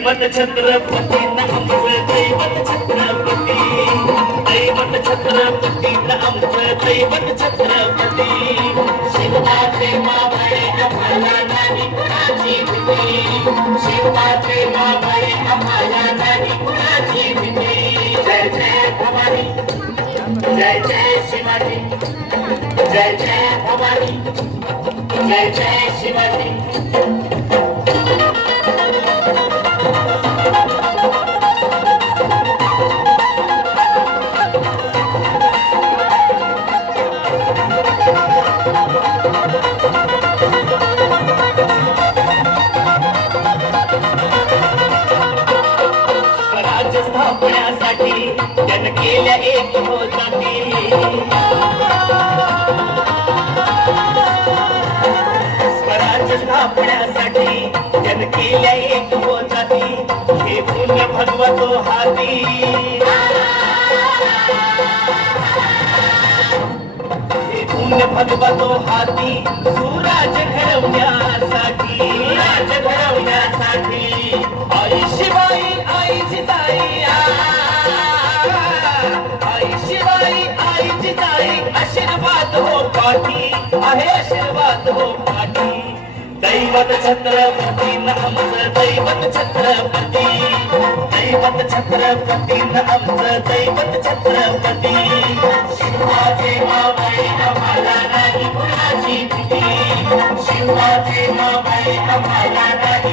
दैवत छत्रपती आमचं दैवत छत्रपती दैवत छत्रपती आमचं दैवत छत्रपती शिवबाचे मावळे आम्हाला नाही कुणाची भीती शिवबाचे मावळे आम्हाला नाही कुणाची भीती जय जय भवानी जय जय शिवाजी जय जय भवानी जय जय शिवाजी स्थापण्यासाठी जन केल्या एक होती स्वराज्य स्थापण्यासाठी जन केल्या एक होती हे पुण्य भगवतो हाती हे पुण्य भगवतो हाती सुराज घडवण्यासाठी राज घडवण्यासाठी आई शिवाई आई जिजाई आई शिवाई आई जिजाई आशीर्वाद हो पाठी आहे आशीर्वाद हो पाठी दैवत छत्रपती आमचं दैवत छत्रपती दैवत छत्रपती आमचं दैवत छत्रपती शिवाचे मावळे आम्हाला नाही कुणाची भीती शिवाचे मावळे आम्हाला नाही